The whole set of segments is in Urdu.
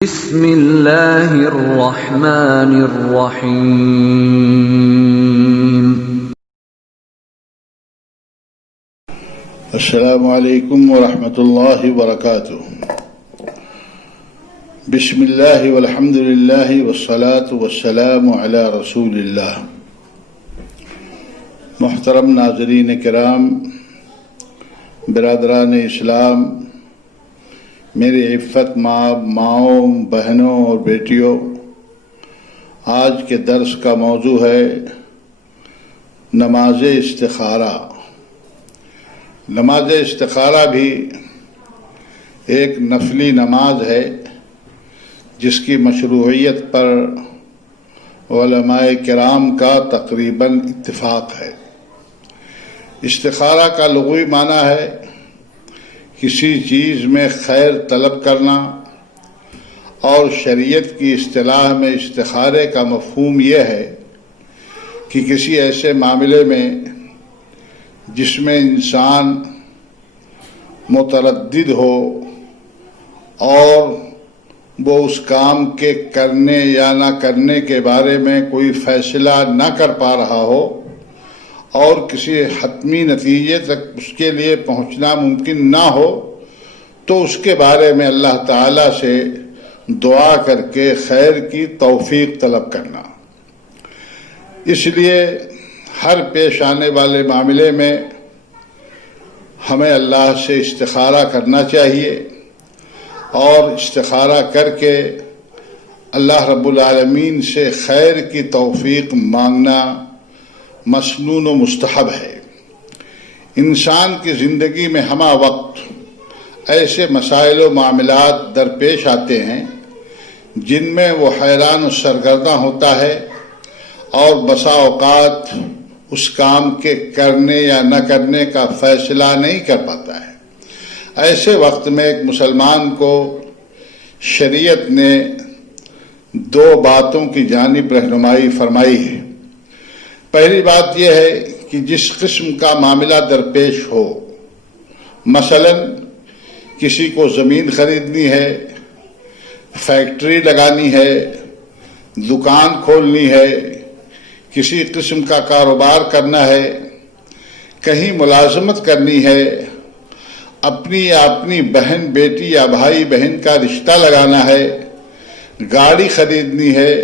بسم اللہ الرحمن الرحیم۔ السلام علیکم ورحمۃ اللہ وبرکاتہ۔ بسم اللہ والحمد للہ والصلاة والسلام علی رسول اللہ۔ محترم ناظرین کرام، برادران اسلام، میری عفت ماؤں، بہنوں اور بیٹیوں، آج کے درس کا موضوع ہے نماز استخارہ۔ نماز استخارہ بھی ایک نفلی نماز ہے جس کی مشروعیت پر علماء کرام کا تقریباً اتفاق ہے۔ استخارہ کا لغوی معنی ہے کسی چیز میں خیر طلب کرنا، اور شریعت کی اصطلاح میں استخارے کا مفہوم یہ ہے کہ کسی ایسے معاملے میں جس میں انسان متردد ہو اور وہ اس کام کے کرنے یا نہ کرنے کے بارے میں کوئی فیصلہ نہ کر پا رہا ہو اور کسی حتمی نتیجے تک اس کے لیے پہنچنا ممکن نہ ہو، تو اس کے بارے میں اللہ تعالیٰ سے دعا کر کے خیر کی توفیق طلب کرنا۔ اس لیے ہر پیش آنے والے معاملے میں ہمیں اللہ سے استخارہ کرنا چاہیے، اور استخارہ کر کے اللہ رب العالمین سے خیر کی توفیق مانگنا مسنون و مستحب ہے۔ انسان کی زندگی میں ہمہ وقت ایسے مسائل و معاملات درپیش آتے ہیں جن میں وہ حیران و سرگرداں ہوتا ہے، اور بسا اوقات اس کام کے کرنے یا نہ کرنے کا فیصلہ نہیں کر پاتا ہے۔ ایسے وقت میں ایک مسلمان کو شریعت نے دو باتوں کی جانب رہنمائی فرمائی ہے۔ پہلی بات یہ ہے کہ جس قسم کا معاملہ درپیش ہو، مثلا کسی کو زمین خریدنی ہے، فیکٹری لگانی ہے، دکان کھولنی ہے، کسی قسم کا کاروبار کرنا ہے، کہیں ملازمت کرنی ہے، اپنی یا اپنی بہن بیٹی یا بھائی بہن کا رشتہ لگانا ہے، گاڑی خریدنی ہے،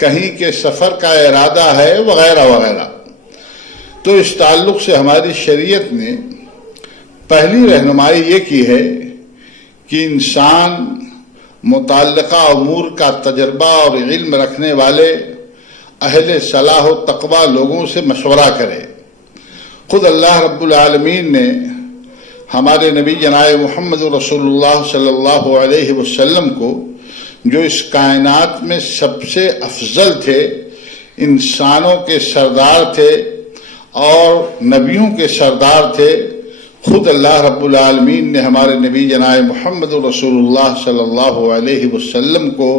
کہیں کے سفر کا ارادہ ہے، وغیرہ وغیرہ، تو اس تعلق سے ہماری شریعت نے پہلی رہنمائی یہ کی ہے کہ انسان متعلقہ امور کا تجربہ اور علم رکھنے والے اہل صلاح و تقوی لوگوں سے مشورہ کرے۔ خود اللہ رب العالمین نے ہمارے نبی جناب محمد رسول اللہ صلی اللہ علیہ وسلم کو، جو اس کائنات میں سب سے افضل تھے، انسانوں کے سردار تھے اور نبیوں کے سردار تھے، خود اللہ رب العالمین نے ہمارے نبی جناب محمد رسول اللہ صلی اللہ علیہ وسلم کو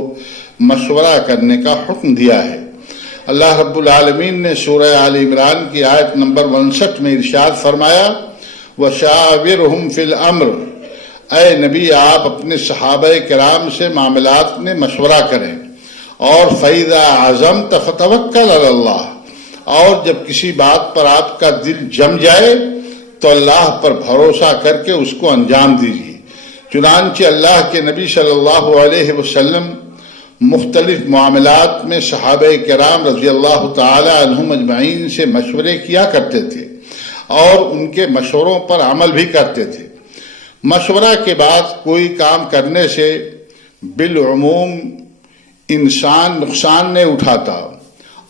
مشورہ کرنے کا حکم دیا ہے۔ اللہ رب العالمین نے سورہ آل عمران کی آیت نمبر 59 میں ارشاد فرمایا، وَشَاوِرْهُمْ فِي الْأَمْرِ، اے نبی آپ اپنے صحابہ کرام سے معاملات میں مشورہ کریں، اور فَإِذَا عَزَمْتَ فَتَوَكَّلْ عَلَى اللَّهِ، اور جب کسی بات پر آپ کا دل جم جائے تو اللہ پر بھروسہ کر کے اس کو انجام دیجیے۔ چنانچہ اللہ کے نبی صلی اللہ علیہ وسلم مختلف معاملات میں صحابہ کرام رضی اللہ تعالی عنہم اجمعین سے مشورے کیا کرتے تھے، اور ان کے مشوروں پر عمل بھی کرتے تھے۔ مشورہ کے بعد کوئی کام کرنے سے بالعموم انسان نقصان نہیں اٹھاتا،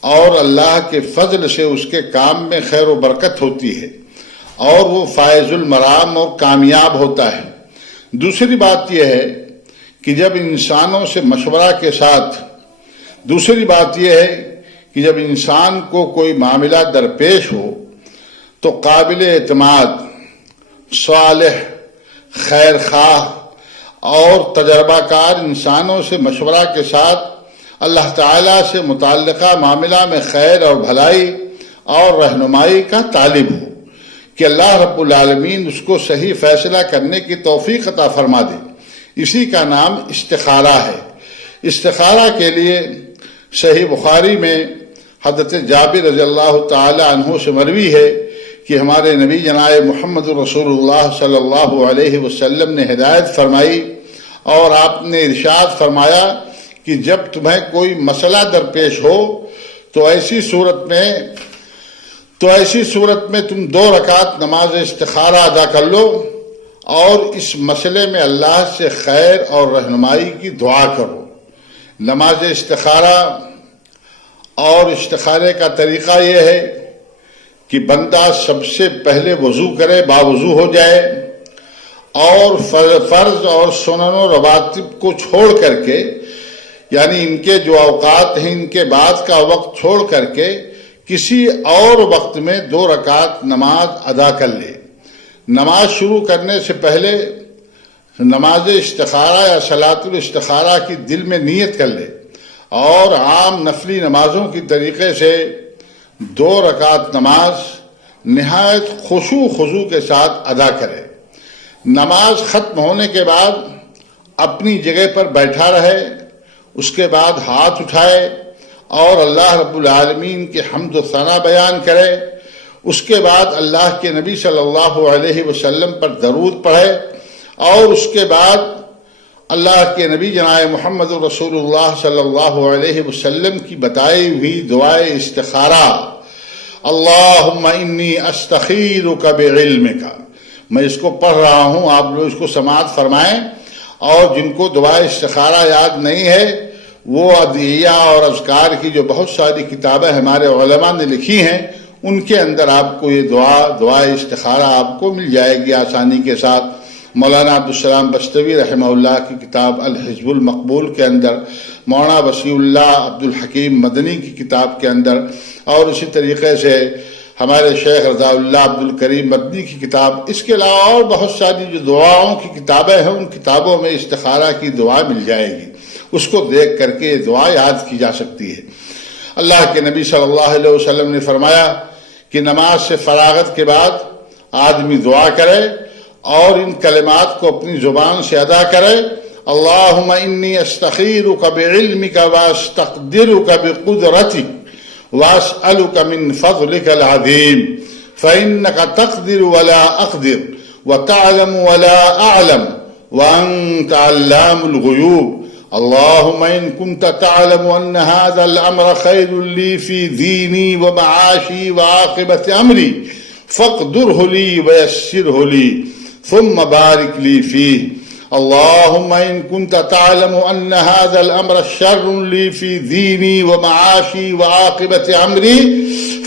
اور اللہ کے فضل سے اس کے کام میں خیر و برکت ہوتی ہے، اور وہ فائز المرام اور کامیاب ہوتا ہے۔ دوسری بات یہ ہے کہ جب انسانوں سے مشورہ کے ساتھ جب انسان کو کوئی معاملہ درپیش ہو تو قابل اعتماد، صالح، خیر خواہ اور تجربہ کار انسانوں سے مشورہ کے ساتھ اللہ تعالیٰ سے متعلقہ معاملہ میں خیر اور بھلائی اور رہنمائی کا طالب ہو کہ اللہ رب العالمین اس کو صحیح فیصلہ کرنے کی توفیق عطا فرما دے۔ اسی کا نام استخارہ ہے۔ استخارہ کے لیے صحیح بخاری میں حضرت جابر رضی اللہ تعالی عنہ سے مروی ہے کہ ہمارے نبی جناب محمد رسول اللہ صلی اللہ علیہ وسلم نے ہدایت فرمائی اور آپ نے ارشاد فرمایا کہ جب تمہیں کوئی مسئلہ درپیش ہو تو ایسی صورت میں تم 2 رکعت نماز استخارہ ادا کر لو اور اس مسئلے میں اللہ سے خیر اور رہنمائی کی دعا کرو۔ نماز استخارہ اور استخارے کا طریقہ یہ ہے کہ بندہ سب سے پہلے وضو کرے، باوضو ہو جائے اور فرض اور سنن و رواتب کو چھوڑ کر کے، یعنی ان کے جو اوقات ہیں ان کے بعد کا وقت چھوڑ کر کے کسی اور وقت میں 2 رکعت نماز ادا کر لے۔ نماز شروع کرنے سے پہلے نماز استخارہ یا صلاۃ الاستخارہ کی دل میں نیت کر لے اور عام نفلی نمازوں کی طریقے سے 2 رکعت نماز نہایت خضوع کے ساتھ ادا کرے۔ نماز ختم ہونے کے بعد اپنی جگہ پر بیٹھا رہے، اس کے بعد ہاتھ اٹھائے اور اللہ رب العالمین کے حمد و ثنا بیان کرے۔ اس کے بعد اللہ کے نبی صلی اللہ علیہ وسلم پر درود پڑھے اور اس کے بعد اللہ کے نبی جناب محمد رسول اللہ صلی اللہ علیہ وسلم کی بتائی ہوئی دعائے استخارہ، اللہم انی استخیرک بعلمک، میں اس کو پڑھ رہا ہوں، آپ لوگ اس کو سماعت فرمائیں، اور جن کو دعائے استخارہ یاد نہیں ہے وہ ادعیہ اور اذکار کی جو بہت ساری کتابیں ہمارے علماء نے لکھی ہیں ان کے اندر آپ کو یہ دعائے استخارہ آپ کو مل جائے گی آسانی کے ساتھ۔ مولانا عبدالسلام بستوی رحمہ اللہ کی کتاب الحزب المقبول کے اندر، مولانا وسیع اللہ عبدالحکیم مدنی کی کتاب کے اندر، اور اسی طریقے سے ہمارے شیخ رضا اللہ عبدالکریم مدنی کی کتاب، اس کے علاوہ اور بہت ساری جو دعاؤں کی کتابیں ہیں ان کتابوں میں استخارہ کی دعا مل جائے گی، اس کو دیکھ کر کے یہ دعا یاد کی جا سکتی ہے۔ اللہ کے نبی صلی اللہ علیہ وسلم نے فرمایا کہ نماز سے فراغت کے بعد آدمی دعا کرے اور ان کلمات کو اپنی زبان سے ادا کرے، اللہم انی استخیرک بعلمک واستقدرک بقدرتک واسألک من فضلک العظیم فإنک تقدر ولا اقدر وتعلم ولا اعلم وانت علام الغیوب اللهم إن كنت تعلم أن هذا الأمر خير لي في ديني ومعاشي وعاقبة أمري فاقدره لي ويسره لي ثم بارك لي فيه اللهم إن كنت تعلم أن هذا الأمر شر لي في ديني ومعاشي وعاقبة أمري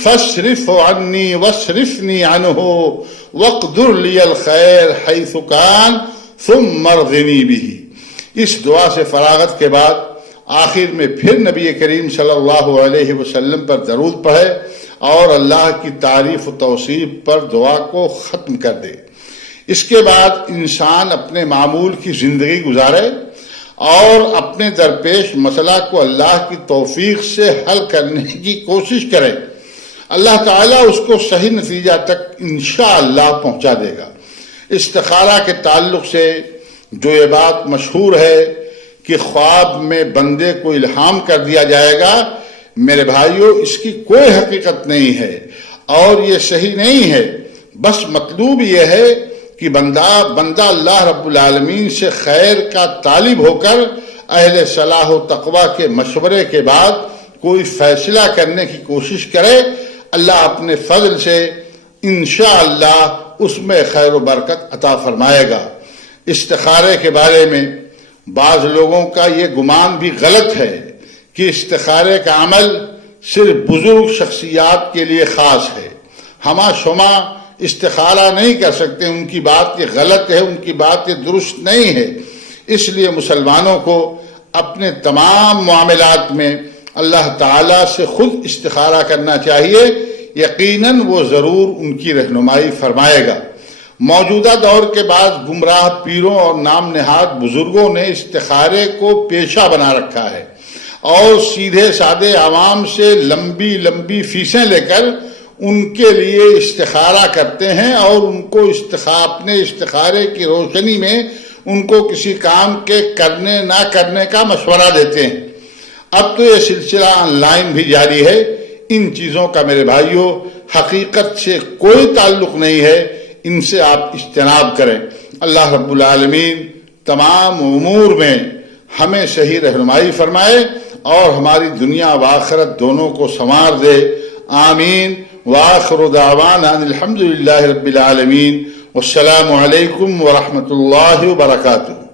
فاصرفه عني واصرفني عنه واقدر لي الخير حيث كان ثم ارضني به۔ اس دعا سے فراغت کے بعد آخر میں پھر نبی کریم صلی اللہ علیہ وسلم پر درود پڑھے اور اللہ کی تعریف و توصیف پر دعا کو ختم کر دے۔ اس کے بعد انسان اپنے معمول کی زندگی گزارے اور اپنے درپیش مسئلہ کو اللہ کی توفیق سے حل کرنے کی کوشش کرے، اللہ تعالیٰ اس کو صحیح نتیجہ تک انشاءاللہ پہنچا دے گا۔ استخارہ کے تعلق سے جو یہ بات مشہور ہے کہ خواب میں بندے کو الہام کر دیا جائے گا، میرے بھائیوں اس کی کوئی حقیقت نہیں ہے اور یہ صحیح نہیں ہے۔ بس مطلوب یہ ہے کہ بندہ اللہ رب العالمین سے خیر کا طالب ہو کر اہل صلاح و تقوی کے مشورے کے بعد کوئی فیصلہ کرنے کی کوشش کرے، اللہ اپنے فضل سے انشاءاللہ اس میں خیر و برکت عطا فرمائے گا۔ استخارے کے بارے میں بعض لوگوں کا یہ گمان بھی غلط ہے کہ استخارے کا عمل صرف بزرگ شخصیات کے لیے خاص ہے، ہمہ شمہ استخارہ نہیں کر سکتے، ان کی بات یہ غلط ہے، ان کی بات یہ درست نہیں ہے۔ اس لیے مسلمانوں کو اپنے تمام معاملات میں اللہ تعالیٰ سے خود استخارہ کرنا چاہیے، یقیناً وہ ضرور ان کی رہنمائی فرمائے گا۔ موجودہ دور کے بعد گمراہ پیروں اور نام نہاد بزرگوں نے استخارے کو پیشہ بنا رکھا ہے اور سیدھے سادے عوام سے لمبی لمبی فیسیں لے کر ان کے لیے استخارہ کرتے ہیں اور ان کو اپنے استخارے کی روشنی میں ان کو کسی کام کے کرنے نہ کرنے کا مشورہ دیتے ہیں۔ اب تو یہ سلسلہ آن لائن بھی جاری ہے۔ ان چیزوں کا میرے بھائیوں حقیقت سے کوئی تعلق نہیں ہے، ان سے آپ اجتناب کریں۔ اللہ رب العالمین تمام امور میں ہمیں صحیح رہنمائی فرمائے اور ہماری دنیا و آخرت دونوں کو سنوار دے، آمین۔ وآخر دعوانا ان الحمد للہ رب العالمین، والسلام علیکم ورحمۃ اللہ وبرکاتہ۔